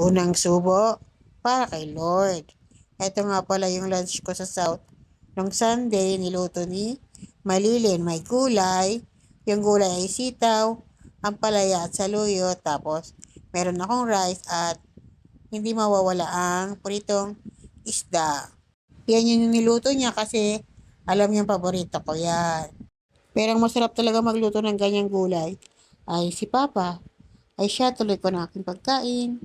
Unang subo para kay Lord. Ito nga pala yung lunch ko sa South. Nung Sunday, niluto ni Malilin. May gulay. Yung gulay ay sitaw, ampalaya at saluyot. Tapos, meron akong rice at hindi mawawala ang pritong isda. Yan yung niluto niya kasi alam niyang paborito ko yan. Pero ang masarap talaga magluto ng ganyang gulay ay si Papa. Ay siya tuloy ko na aking pagkain.